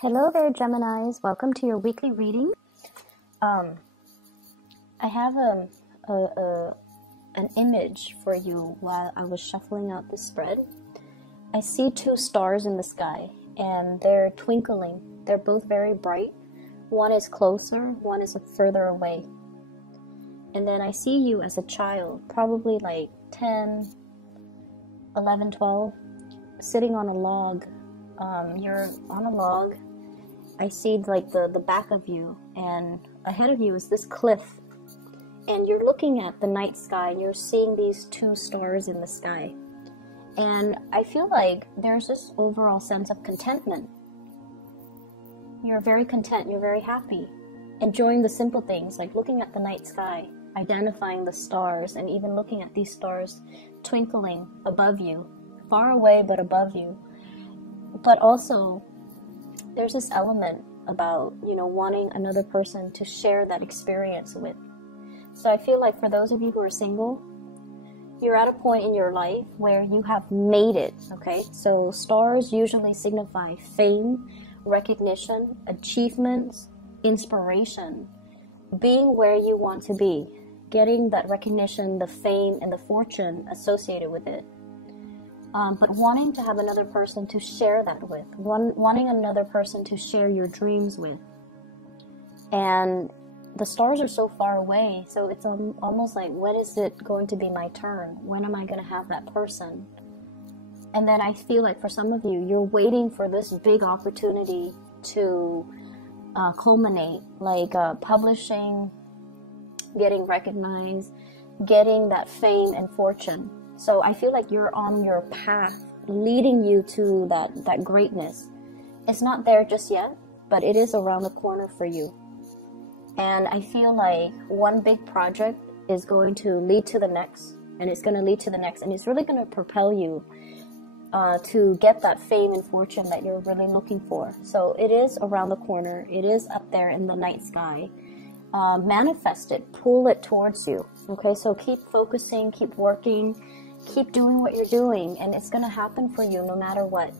Hello there, Geminis. Welcome to your weekly reading. I have an image for you while I was shuffling out the spread. I see two stars in the sky, and they're twinkling. They're both very bright. One is closer, one is further away. And then I see you as a child, probably like 10, 11, 12, sitting on a log. You're on a log. I see like the back of you, and ahead of you is this cliff, and you're looking at the night sky and you're seeing these two stars in the sky, and I feel like there's this overall sense of contentment. You're very content, you're very happy, enjoying the simple things like looking at the night sky, identifying the stars, and even looking at these stars twinkling above you, far away but above you. But also there's this element about, wanting another person to share that experience with. So I feel like for those of you who are single, you're at a point in your life where you have made it, okay? So stars usually signify fame, recognition, achievements, inspiration, being where you want to be, getting that recognition, the fame, and the fortune associated with it. But wanting to have another person to share that with, wanting another person to share your dreams with. And the stars are so far away, so it's almost like, when is it going to be my turn? When am I going to have that person? And then I feel like for some of you, you're waiting for this big opportunity to culminate, like publishing, getting recognized, getting that fame and fortune. So I feel like you're on your path leading you to that greatness. It's not there just yet, but it is around the corner for you. And I feel like one big project is going to lead to the next, and it's going to lead to the next, and it's really going to propel you to get that fame and fortune that you're really looking for. So it is around the corner. It is up there in the night sky. Manifest it, pull it towards you. Okay, so keep focusing, keep working, keep doing what you're doing, and it's going to happen for you no matter what.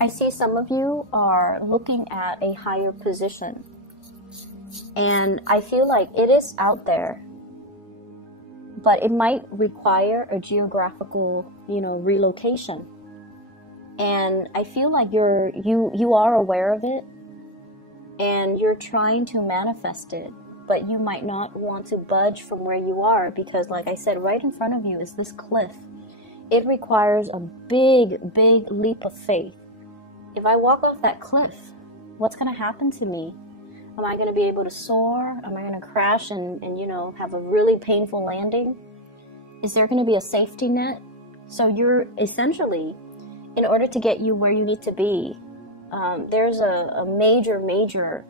I see some of you are looking at a higher position, and I feel like it is out there, but it might require a geographical, relocation. And I feel like you are aware of it, and you're trying to manifest it, but you might not want to budge from where you are because, like I said, right in front of you is this cliff. It requires a big, big leap of faith. If I walk off that cliff, what's going to happen to me? Am I going to be able to soar? Am I going to crash and have a really painful landing? Is there going to be a safety net? So you're essentially, in order to get you where you need to be, there's a major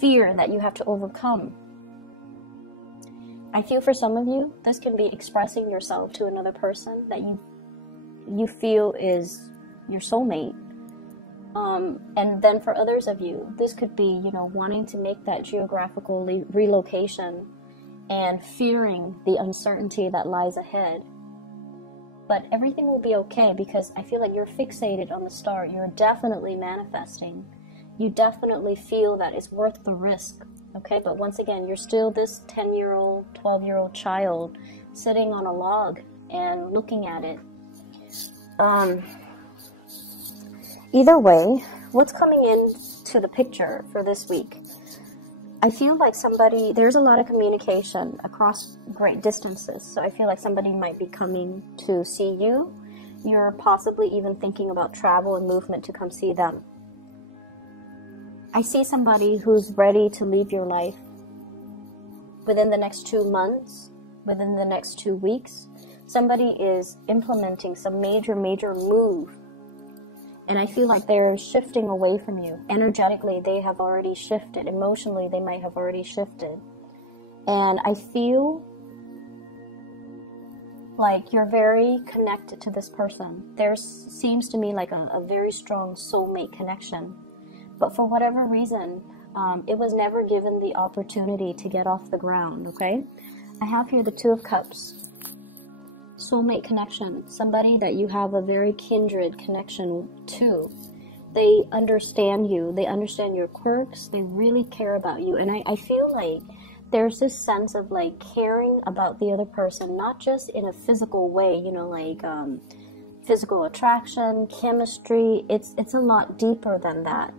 fear that you have to overcome. I feel for some of you, this can be expressing yourself to another person that you feel is your soulmate. And then for others of you, this could be, wanting to make that geographical relocation and fearing the uncertainty that lies ahead. But everything will be okay because I feel like you're fixated on the star. You're definitely manifesting. You definitely feel that it's worth the risk, okay? But once again, you're still this 10-year-old, 12-year-old child sitting on a log and looking at it. Either way, what's coming into the picture for this week? I feel like there's a lot of communication across great distances. So I feel like somebody might be coming to see you. You're possibly even thinking about travel and movement to come see them. I see somebody who's ready to leave your life within the next 2 months, within the next 2 weeks. Somebody is implementing some major move. And I feel like they're shifting away from you. Energetically, they have already shifted. Emotionally, they might have already shifted. And I feel like you're very connected to this person. There seems to me like a very strong soulmate connection. But for whatever reason, it was never given the opportunity to get off the ground, okay? I have here the Two of Cups. Soulmate connection. Somebody that you have a very kindred connection to. they understand you. They understand your quirks. They really care about you. And I feel like there's this sense of like caring about the other person, not just in a physical way, you know, like physical attraction, chemistry. It's a lot deeper than that.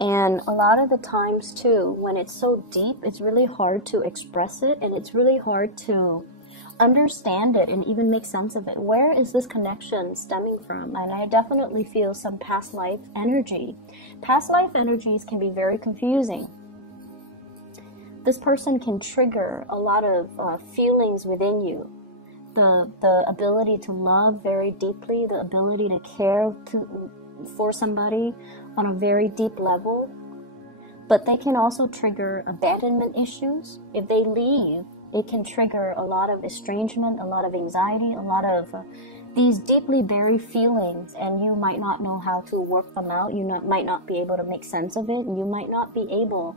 And a lot of the times too, when it's so deep, it's really hard to express it, and it's really hard to understand it and even make sense of it. Where is this connection stemming from? And I definitely feel some past life energy. Past life energies can be very confusing. This person can trigger a lot of feelings within you. The ability to love very deeply, the ability to care for somebody on a very deep level. But they can also trigger abandonment issues. If they leave, it can trigger a lot of estrangement, a lot of anxiety, a lot of these deeply buried feelings, and you might not know how to work them out. You might not be able to make sense of it, and you might not be able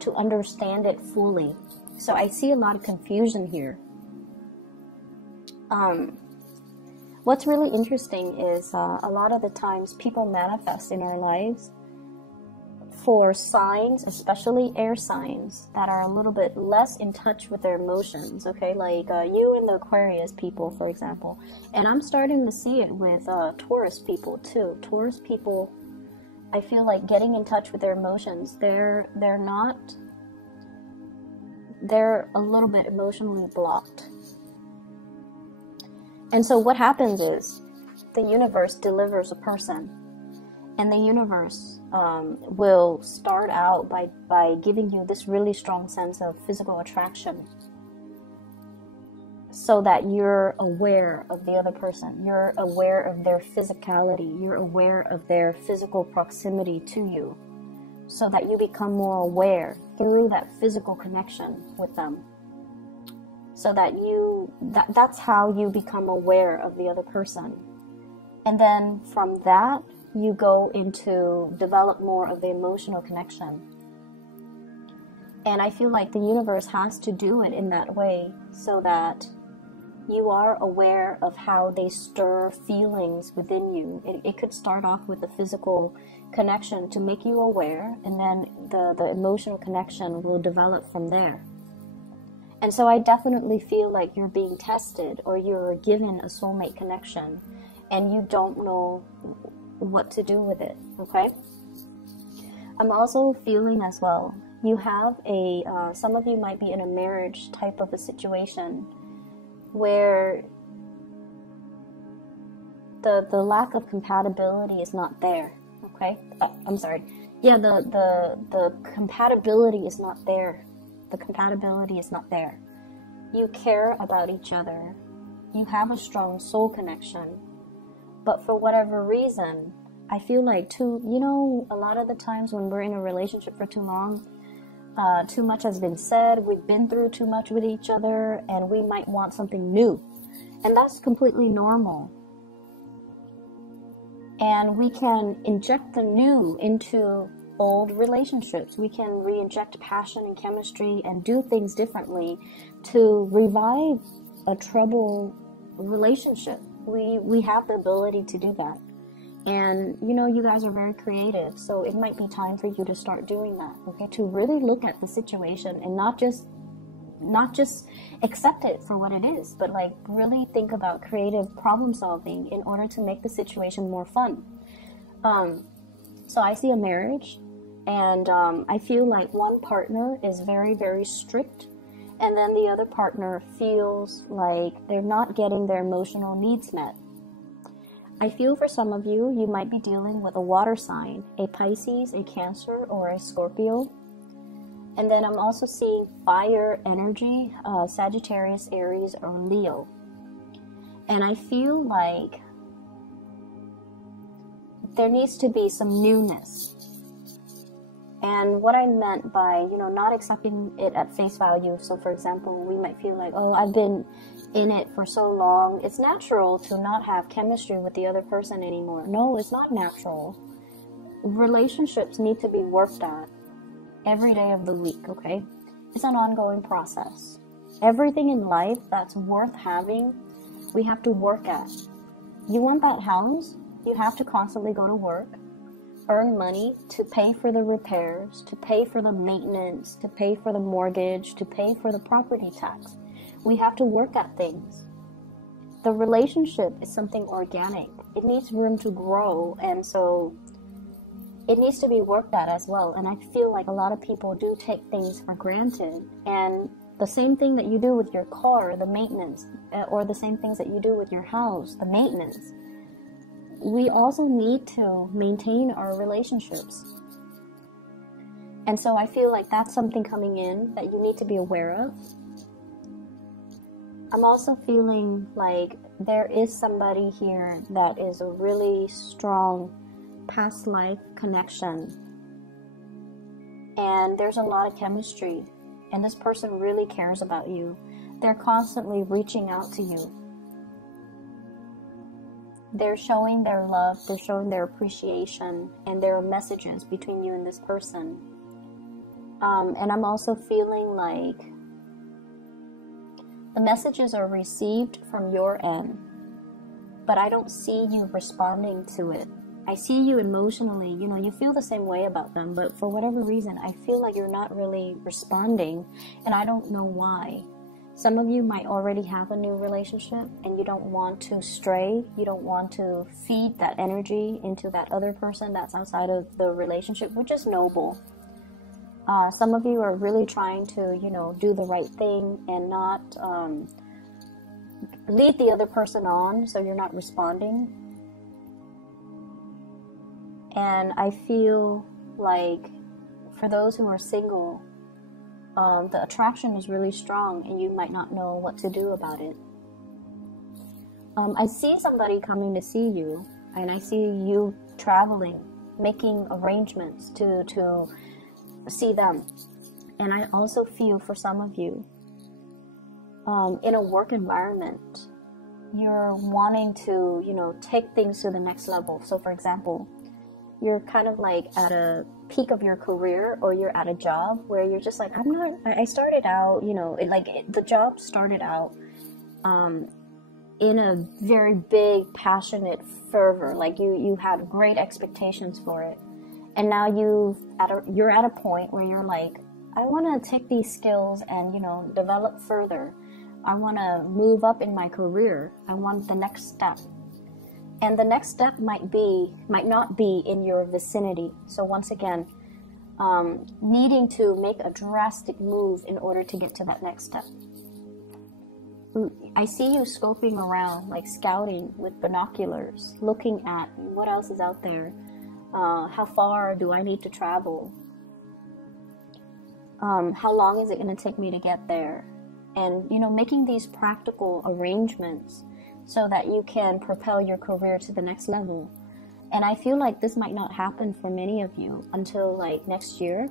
to understand it fully. So I see a lot of confusion here. What's really interesting is a lot of the times people manifest in our lives for signs, especially air signs, that are a little bit less in touch with their emotions, okay? Like you and the Aquarius people, for example. And I'm starting to see it with Taurus people too. Taurus people, I feel like getting in touch with their emotions, they're a little bit emotionally blocked. And so what happens is the universe delivers a person, and the universe will start out by giving you this really strong sense of physical attraction, so that you're aware of the other person. You're aware of their physicality. You're aware of their physical proximity to you, so that you become more aware through that physical connection with them. So that that's how you become aware of the other person. And then from that, you go into develop more of the emotional connection. And I feel like the universe has to do it in that way, so that you are aware of how they stir feelings within you. It could start off with the physical connection to make you aware, and then the emotional connection will develop from there. And so I definitely feel like you're being tested, or you're given a soulmate connection, and you don't know what to do with it, okay? I'm also feeling as well, you have some of you might be in a marriage type of a situation where the lack of compatibility is not there, okay? I'm sorry. Yeah, the compatibility is not there. The compatibility is not there. You care about each other. You have a strong soul connection. But for whatever reason, I feel like a lot of the times when we're in a relationship for too long, too much has been said, we've been through too much with each other, and we might want something new. And that's completely normal. And we can inject the new into old relationships. We can re-inject passion and chemistry and do things differently to revive a troubled relationship. We have the ability to do that. And you guys are very creative, so it might be time for you to start doing that, okay? To really look at the situation and not just accept it for what it is, but like really think about creative problem solving in order to make the situation more fun. So I see a marriage, and I feel like one partner is very, very strict, and then the other partner feels like they're not getting their emotional needs met. I feel for some of you, you might be dealing with a water sign, a Pisces, a Cancer, or a Scorpio. And then I'm also seeing fire energy, Sagittarius, Aries, or Leo. And I feel like there needs to be some newness. And what I meant by, not accepting it at face value. So for example, we might feel like, oh, I've been in it for so long. It's natural to not have chemistry with the other person anymore. No, it's not natural. Relationships need to be worked at every day of the week, okay? It's an ongoing process. Everything in life that's worth having, we have to work at. You want that house, you have to constantly go to work. earn money to pay for the repairs, to pay for the maintenance, to pay for the mortgage, to pay for the property tax. We have to work at things. The relationship is something organic. It needs room to grow, and so it needs to be worked at as well. And I feel like a lot of people do take things for granted. And the same thing that you do with your car, the maintenance, or the same things that you do with your house, the maintenance. We also need to maintain our relationships. And so I feel like that's something coming in that you need to be aware of. I'm also feeling like there is somebody here that is a really strong past life connection. And there's a lot of chemistry. And this person really cares about you. They're constantly reaching out to you. They're showing their love, they're showing their appreciation, and there are messages between you and this person. And I'm also feeling like the messages are received from your end, but I don't see you responding to it. I see you emotionally, you feel the same way about them, but for whatever reason, I feel like you're not really responding, and I don't know why. Some of you might already have a new relationship, and you don't want to stray. You don't want to feed that energy into that other person that's outside of the relationship, which is noble. Some of you are really trying to, do the right thing and not lead the other person on, so you're not responding. And I feel like for those who are single, the attraction is really strong and you might not know what to do about it. I see somebody coming to see you, and I see you traveling, making arrangements to see them. And I also feel for some of you, in a work environment, you're wanting to, take things to the next level. So for example, you're kind of like at a peak of your career, or you're at a job where you're just like, I started out, the job started out in a very big, passionate fervor. Like you had great expectations for it. And now you're at a point where you're like, I want to take these skills and, develop further. I want to move up in my career. I want the next step. And the next step might not be in your vicinity. So once again, needing to make a drastic move in order to get to that next step. I see you scoping around, like scouting with binoculars, looking at what else is out there. How far do I need to travel? How long is it going to take me to get there? And, making these practical arrangements so that you can propel your career to the next level. And I feel like this might not happen for many of you until like next year.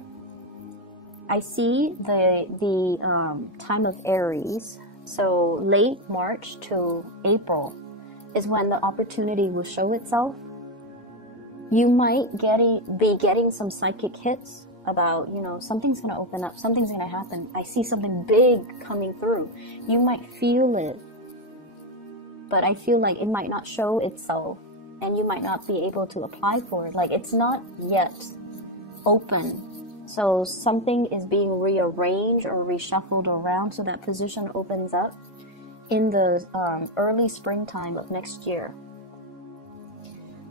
I see the time of Aries, so late March to April is when the opportunity will show itself. You might be getting some psychic hits about, something's going to open up, something's going to happen. I see something big coming through. You might feel it, but I feel like it might not show itself, and you might not be able to apply for it. Like, it's not yet open. So something is being rearranged or reshuffled around so that position opens up in the early springtime of next year.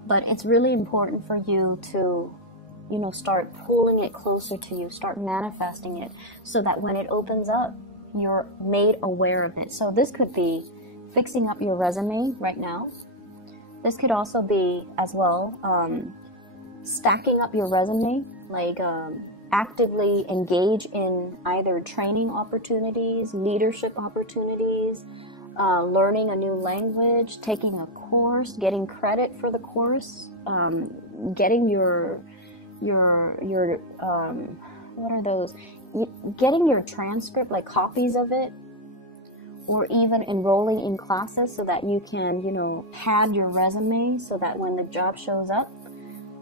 But it's really important for you to, start pulling it closer to you, start manifesting it, so that when it opens up, you're made aware of it. So this could be fixing up your resume right now. This could also be, as well, stacking up your resume, like actively engage in either training opportunities, leadership opportunities, learning a new language, taking a course, getting credit for the course, getting your what are those? Getting your transcript, like copies of it, or even enrolling in classes so that you can, pad your resume so that when the job shows up,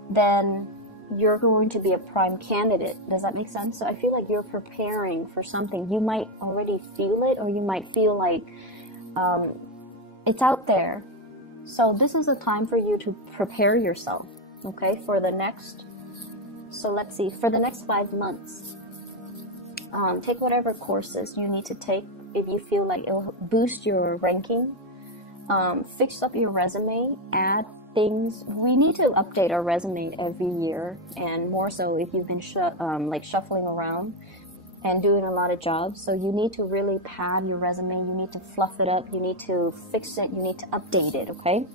then you're going to be a prime candidate. Does that make sense? So I feel like you're preparing for something. You might already feel it, or you might feel like it's out there. So this is a time for you to prepare yourself. okay, for the next, so let's see, for the next 5 months. Take whatever courses you need to take if you feel like it'll boost your ranking. Fix up your resume, add things. We need to update our resume every year, and more so if you've been like shuffling around and doing a lot of jobs. So you need to really pad your resume, you need to fluff it up, you need to fix it, you need to update it, okay?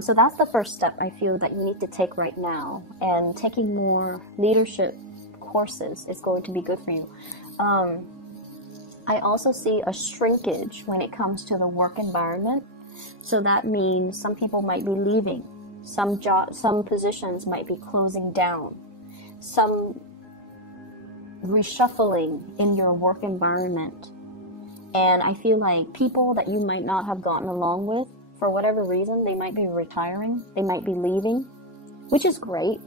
So that's the first step I feel that you need to take right now, and taking more leadership courses is going to be good for you. I also see a shrinkage when it comes to the work environment. So that means some people might be leaving, some positions might be closing down, some reshuffling in your work environment. And I feel like people that you might not have gotten along with, for whatever reason, they might be retiring, they might be leaving, which is great.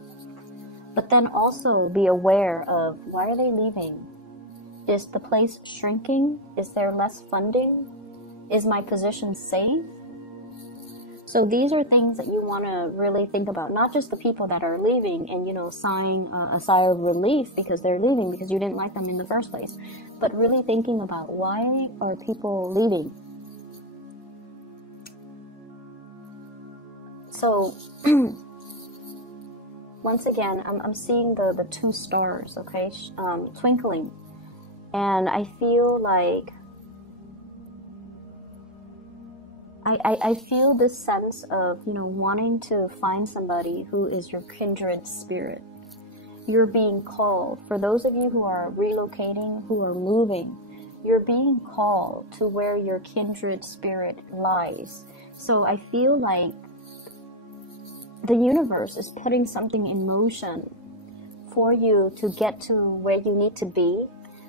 But then also be aware of, why are they leaving? Is the place shrinking? Is there less funding? Is my position safe? So these are things that you want to really think about, not just the people that are leaving and, you know, sighing a sigh of relief because they're leaving because you didn't like them in the first place, but really thinking about, why are people leaving? So once again, I'm seeing the 2 stars, okay, twinkling. And I feel like I feel this sense of, you know, wanting to find somebody who is your kindred spirit. You're being called. For those of you who are relocating, who are moving, you're being called to where your kindred spirit lies. So I feel like the universe is putting something in motion for you to get to where you need to be.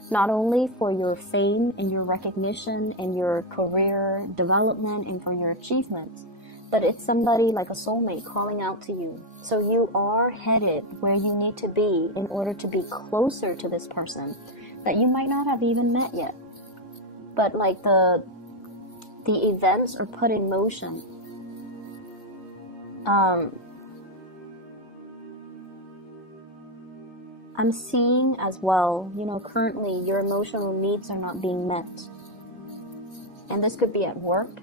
Not only for your fame and your recognition and your career development and for your achievements, but it's somebody like a soulmate calling out to you. So you are headed where you need to be in order to be closer to this person that you might not have even met yet. But like the events are put in motion. I'm seeing as well, you know, currently your emotional needs are not being met. And this could be at work.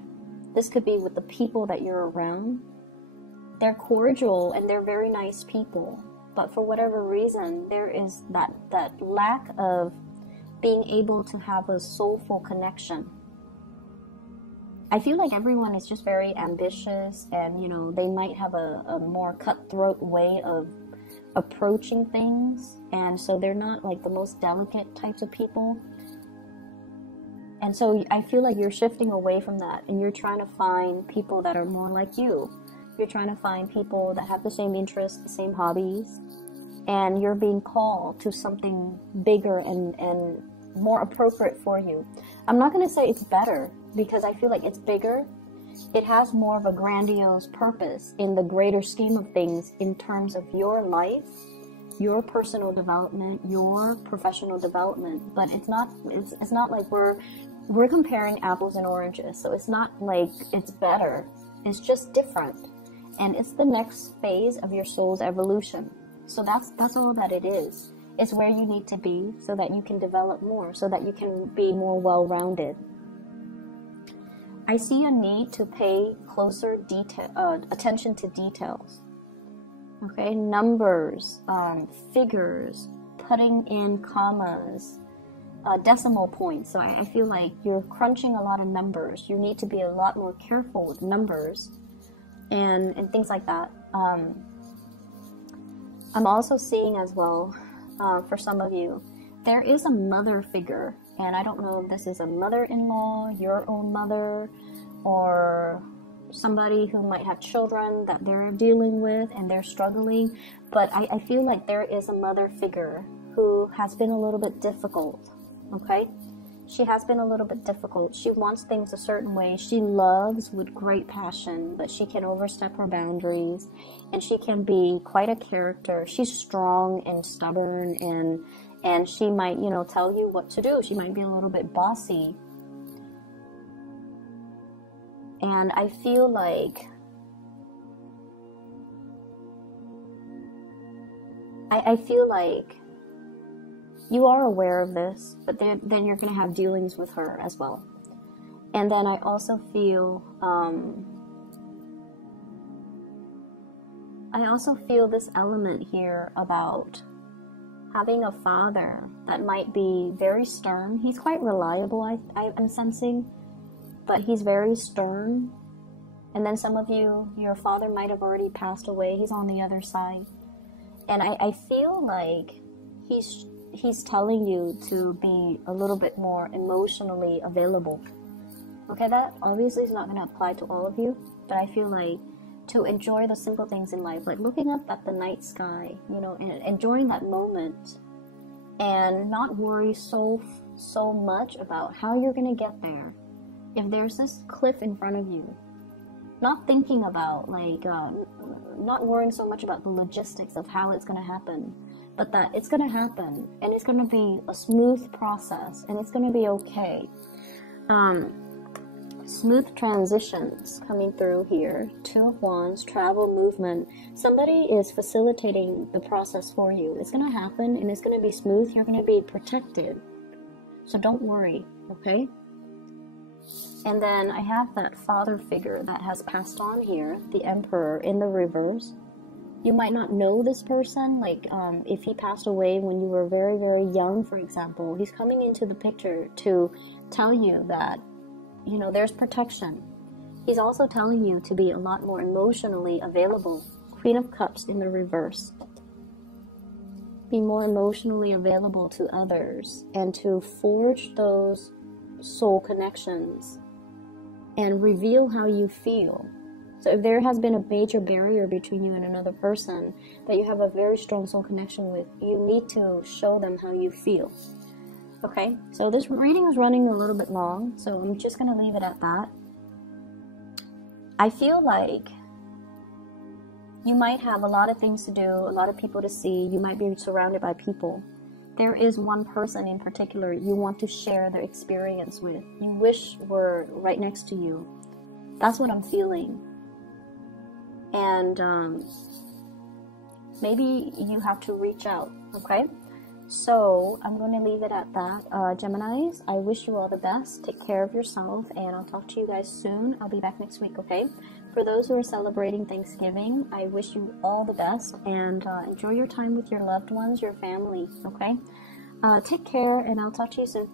This could be with the people that you're around. They're cordial and they're very nice people. But for whatever reason, there is that lack of being able to have a soulful connection. I feel like everyone is just very ambitious and, you know, they might have a more cutthroat way of approaching things, and so they're not like the most delicate types of people. And so I feel like you're shifting away from that, and you're trying to find people that are more like you. You're trying to find people that have the same interests, the same hobbies, and you're being called to something bigger and more appropriate for you. I'm not going to say it's better, because I feel like it's bigger. It has more of a grandiose purpose in the greater scheme of things in terms of your life, your personal development, your professional development. But it's not like we're comparing apples and oranges. So it's not like it's better. It's just different. And it's the next phase of your soul's evolution. So that's all that it is. It's where you need to be so that you can develop more, so that you can be more well-rounded. I see a need to pay closer attention to details. Okay, numbers, figures, putting in commas, decimal points. So I feel like you're crunching a lot of numbers. You need to be a lot more careful with numbers and things like that. I'm also seeing as well, for some of you, there is a mother figure. And I don't know if this is a mother-in-law, your own mother, or somebody who might have children that they're dealing with and they're struggling. But I feel like there is a mother figure who has been a little bit difficult, okay? She has been a little bit difficult. She wants things a certain way. She loves with great passion, but she can overstep her boundaries, and she can be quite a character. She's strong and stubborn, and she might, you know, tell you what to do. She might be a little bit bossy. And I feel like I feel like you are aware of this, but then you're going to have dealings with her as well. And then I also feel this element here about having a father that might be very stern. He's quite reliable, I'm sensing, but he's very stern. And then some of you, your father might have already passed away. He's on the other side. And I feel like he's telling you to be a little bit more emotionally available. Okay, that obviously is not going to apply to all of you, but I feel like to enjoy the simple things in life, like looking up at the night sky, you know, and enjoying that moment, and not worry so much about how you're going to get there. If there's this cliff in front of you, not thinking about, like, not worrying so much about the logistics of how it's going to happen, but that it's going to happen, and it's going to be a smooth process, and it's going to be okay. Smooth transitions coming through here. 2 of Wands, travel, movement. Somebody is facilitating the process for you. It's going to happen, and it's going to be smooth. You're going to be protected. So don't worry, okay? And then I have that father figure that has passed on here, the Emperor in the reverse. You might not know this person, like if he passed away when you were very, very young, for example. He's coming into the picture to tell you that, you know, there's protection. He's also telling you to be a lot more emotionally available. Queen of Cups in the reverse. Be more emotionally available to others and to forge those soul connections and reveal how you feel. So if there has been a major barrier between you and another person that you have a very strong soul connection with, you need to show them how you feel. Okay, so this reading is running a little bit long, so I'm just going to leave it at that. I feel like you might have a lot of things to do, a lot of people to see. You might be surrounded by people. There is one person in particular you want to share their experience with. You wish were right next to you. That's what I'm feeling. And maybe you have to reach out, okay? So I'm going to leave it at that. Geminis, I wish you all the best. Take care of yourself, and I'll talk to you guys soon. I'll be back next week, okay? For those who are celebrating Thanksgiving, I wish you all the best, and enjoy your time with your loved ones, your family, okay? Take care, and I'll talk to you soon.